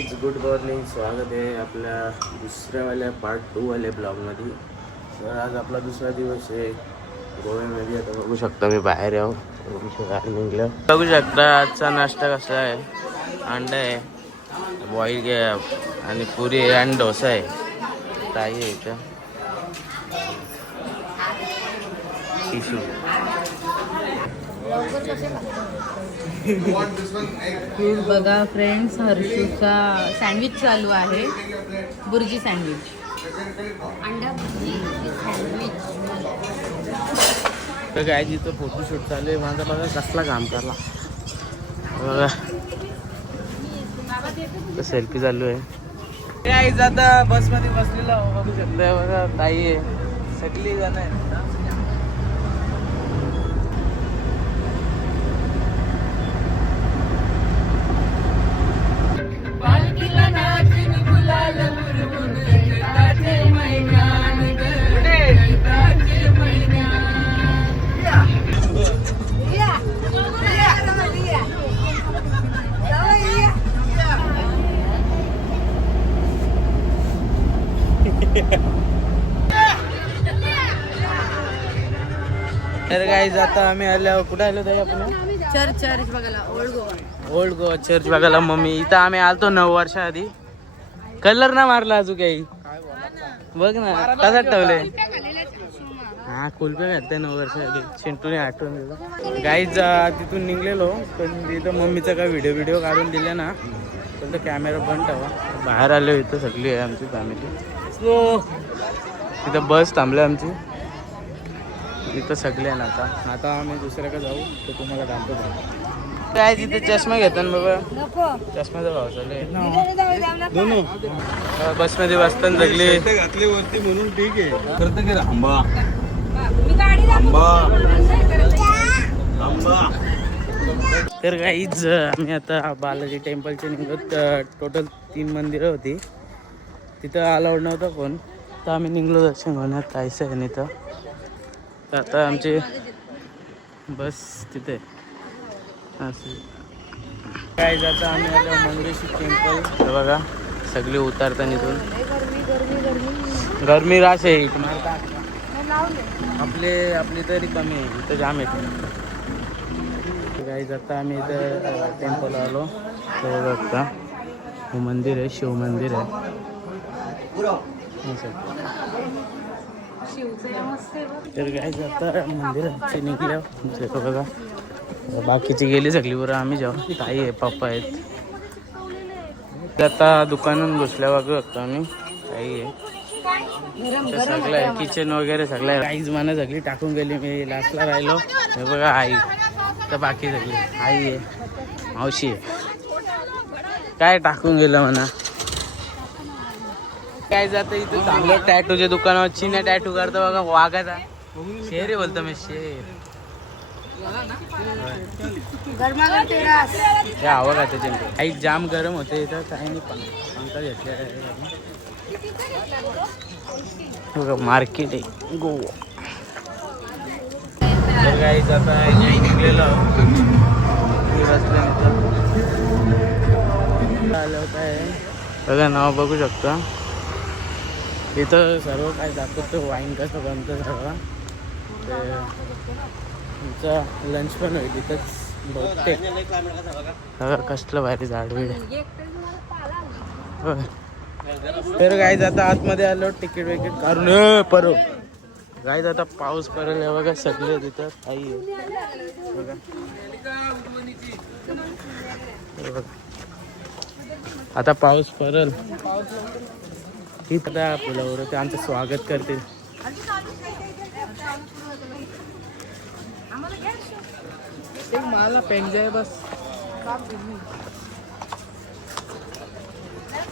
Good morning, स्वागत आहे आपल्या दुसऱ्यावाल्या पार्ट 2 वाल्या ब्लॉगमध्ये. तर आज आपला दुसरा दिवस आहे गोव्यामध्ये. आता बघू शकता मी बाहेर येऊ निघलं. बघू शकता आजचा नाश्ता कसा आहे. अंडा आहे, बॉईल घ्या आणि पुरी आहे आणि डोसा आहे. ताई आहे इथं. बघा फ्रेंड्स, हर्षूचा सँडविच चालू आहे. बुर्जी सँडविच, अंडा बुर्जी सँडविच. तर काय जिथं फोटोशूट चालू आहे माझा. बघा कसला काम करला. बघा सेल्फी चालू आहे. काय आता बसमध्ये बसलेला बघू शकता. बघा ताई आहे, सगळी जण आहे. तर गाईज आता आम्ही आलो. कुठे आलो ताई आपण? चर्च बघायला, ओल्ड गोवा चर्च बघायला. मम्मी इथं आम्ही आलतो 9 वर्षाआधी. कलर ना मारला अजून काही. बघ ना कसा ठेवले. हा कुलपे घातले 9 वर्षाआधी. चिंटूने आठवण दिलं. गाईज तिथून निघलेलो पण तिथं मम्मीचा काय व्हिडिओ काढून दिले ना, तर कॅमेरा बंद ठेवा. बाहेर आलो. इथं सगळी आहे आमची फॅमिली. तिथं बस थांबली आमची. इथं सगळे आहे ना. आता आम्ही दुसऱ्याकडे जाऊ तर तुम्हाला दाखवतो. काय तिथे चष्मा घेतात बाबा. चष्म्याचा भाव चालू आहे. बसमध्ये बसताना सगळे घातले वरती म्हणून ठीक आहे. करते की आंबा तर काहीच आम्ही आता बालाजी टेम्पलचे निघत. टोटल 3 मंदिरं होती. तिथं अलाउड नव्हतं पण, तर आम्ही निघलो दर्शन घेण्यात. काहीच आहे नाही. तर आता आमची बस तिथे काय जातं. आम्ही आलो मंगेशी टेम्पल. बघा सगळे उतारता इथून. गरमी राश आहे इथं. आपली तरी कमी आहे, इथं जाम येते. काही जाता आम्ही इथं टेम्पल आलो. तर बघता हे मंदिर आहे, शिव मंदिर आहे. तर काय जाता मंदिराचे निघल्या. बघा बाकीची गेली सगळी बरं. आम्ही जाऊ. ताई आहे, पप्पा आहेत. आता दुकानात घुसल्या बघू शकतो आम्ही. ताई आहे, सगळं आहे. किचन वगैरे सगळं आहे. आईच म्हणा सगळी टाकून गेली. मी लास्टला राहिलो. हे बघा आई. तर बाकी सगळी आई आहे, मावशी आहे. काय टाकून गेलं म्हणा. काय जातं इथं चांगलं टॅटूच्या दुकानावर चिन्ह टॅटू करतो बघा. वाघाचा शेर आहे बोलतो मी. शेर हवं का त्याचे. काही जाम गरम होते इथं. काही नाही, पंखा घेतलेला बघा. मार्केट आहे गोवा. तर काहीच आता निघलेलो आलं होत आहे. बघा नाव बघू शकता. इथं सर्व काय दाखवतं. वाईन कसं बनतं सगळं. ते तुमचं लंच पण होईल इथंच बहुतेक. सगळं कसलं भारी झाड बिड. तर गाईज आता आतमध्ये आलो. तिकीट विकीट काढून परत गाईज आता पाऊस पडेल. बघा सगळे तिथं आई बघा. आता पाऊस पडेल. इथं पुलावर ते आमचं स्वागत करतील. मला पेंजाय बस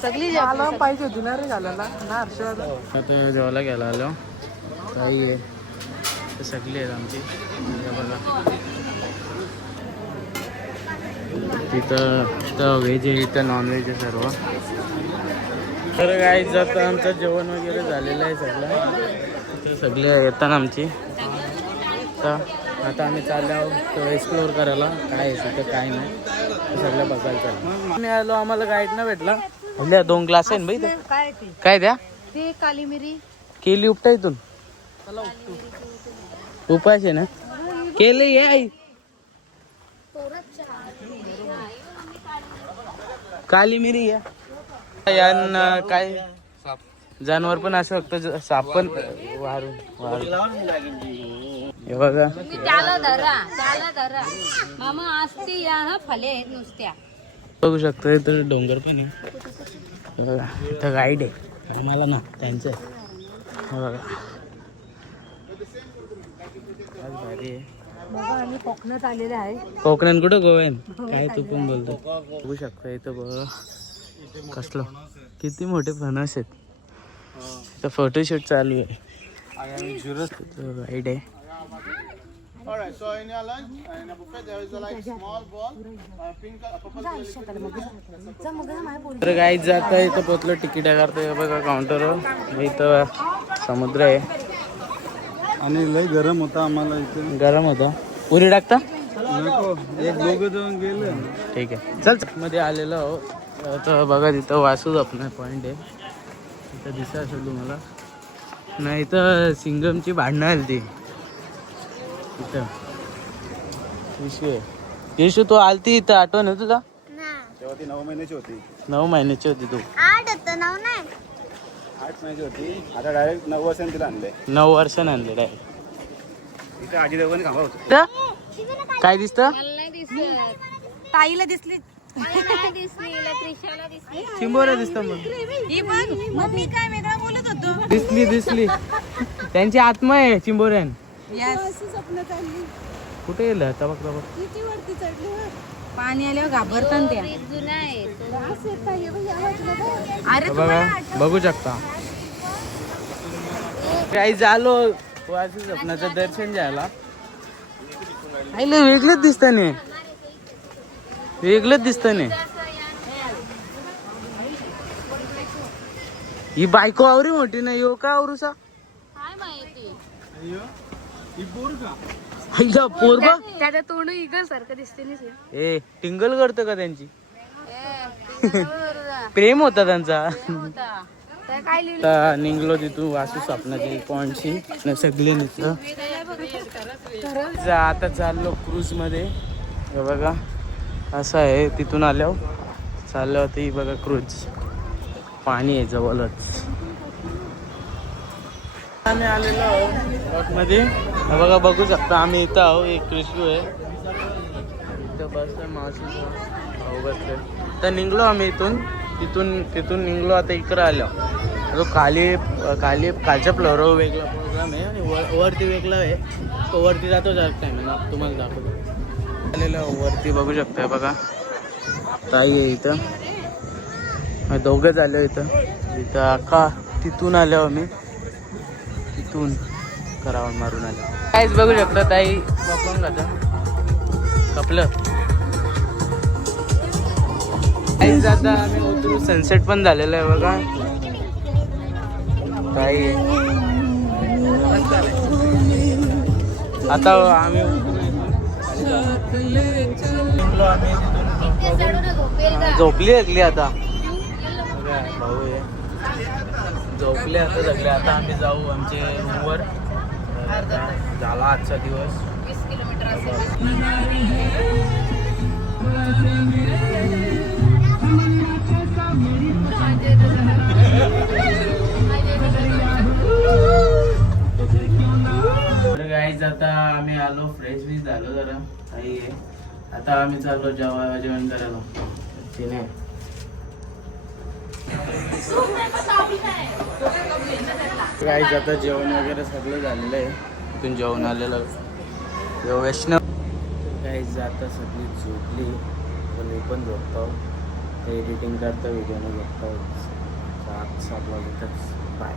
सगळी पाहिजे होती ना रे. घालायला ना हर्षद. आता जेवायला घ्यायला आलो. काही आहे सगळी आहेत आमची. बघा तिथं व्हेज आहे, इथं नॉनव्हेज आहे सर्व. तर काय जातं आमचं जेवण वगैरे झालेलं आहे सगळं. इथं सगळे येतात आमची. तर आता आम्ही चाललो आहोत एक्सप्लोअर करायला. काय आहे तिथं काय नाही सगळं बघायचं. आम्ही आलो, आम्हाला गाईड नाही भेटला. आपल्या 2 ग्लास आहे ना बाई काय ते काय द्या ते काली मिरी केली उपटा इथून उपास आहे ना केले ये आई काली मिरी आहे यांना काय जानवर पण असं फक्त साप पण वारून हे बघा त्याला धरा मामा असते या फले आहेत नुसत्या बघू शकतो इथं डोंगर पण आहे हे बघा इथं गाईड आहे मला ना त्यांचं हे बघा आज भारी आहे बघा आम्ही कोकणात आलेले आहे कोकणात कुठं गोव्यान काय तू पण बोलतो बघू शकता इथं बघा कसलं किती मोठे फणस आहेत इथं फोटोशूट चालू आहे गाईड आहे Alright, so in your lunch, in a buffet, there is a like small ball, pink, purple color. तर गाईड जात इथं पोचलो तिकीट करतो बघा काउंटरवर इथं समुद्र आहे आणि लय गरम होता आम्हाला इथे गरम होता पुरी टाकता नको एक दोघं जाऊन गेले ठीक आहे चल मध्ये आलेलो आहो तर बघा तिथं वासूच आपला पॉईंट आहे इथं दिसत असेल तुम्हाला नाही तर सिंगमची भांडणं आली ती इथं येशू तू आलती इथं आठवण आहे तुला तेव्हा ती 9 महिन्याची होती 9 महिन्याची होती तू 8 महिन्याची होती आता डायरेक्ट 9 वर्षांनी तिला आणले 9 वर्षानं आणले डायरेक्ट इथे आजी दोघांनी खांबा होतो काय दिसत मला नाही दिसत ताईला दिसली चिंबोऱ्या दिसत मग मम्मी काय वेगळा बोलत होतो दिसली त्यांची आत्मा आहे चिंबोऱ्यान यस कुठे गेलं आता बघ पाणी आल्यावर घाबरतात त्या अरे बघा बघू शकता काही झालो वासी स्वप्नाचं दर्शन घ्यायला आईला वेगळंच दिसत नाही वेगळंच दिसत नाही ही बायको आवरी मोठी नाही यो का आवरूसा काय माहिती आईला पोरगा त्याच्या तोंड इगल सारखं दिसते नाही ए टिंगल करतो का त्यांची प्रेम होता त्यांचा काय आता निघलो तिथून वासू स्वप्नाची पॉइंटची सगळे निघलं आता चाललो क्रूज मध्ये हे बघा असं आहे तिथून आल्यावर चाललो होतं ही बघा क्रूज पाणी आहे जवळच आम्ही आलेलो आहोत मध्ये बघा बघू शकता आम्ही इथं आहो एक कृषी आहे इथं बसलोय मावशीचा भाऊ बसलोय तर निघलो आम्ही तिथून निघलो आता इकडं आलो तो खालच्या फ्लोअरवर वेगळा प्रोग्राम आहे आणि वरती वेगळा आहे तो वरती जातो जास्त टाइम तुम्हाला दाखवतो आलेलं वरती बघू शकता बघा ताई आहे इथं दोघंच आलो इथं अख्खा तिथून आलो आम्ही तिथून करावं मारून आलो काहीच बघू शकता ताई वापरून जातं कपलं काहीच आता आम्ही उतरू सनसेट पण झालेलं आहे बघा काही आता आम्ही झोपली आता भाऊ आहे झोपले आता सगळे आता आम्ही जाऊ आमचे रूमवर झाला आजचा दिवस 20 किलोमीटर गाईज आता आम्ही आलो फ्रेश बीश झालो जरा काही आहे आता आम्ही चाललो जेवण करायला तिने गाईज आता जेवण वगैरे सगळं झालेलं आहे इथून जेवण आलेलं वैष्णव गाईज आता सगळी झोपली पण मी पण झोपतो एडिटिंग करतो व्हिडिओने झोपतो 7 वाजताच बाय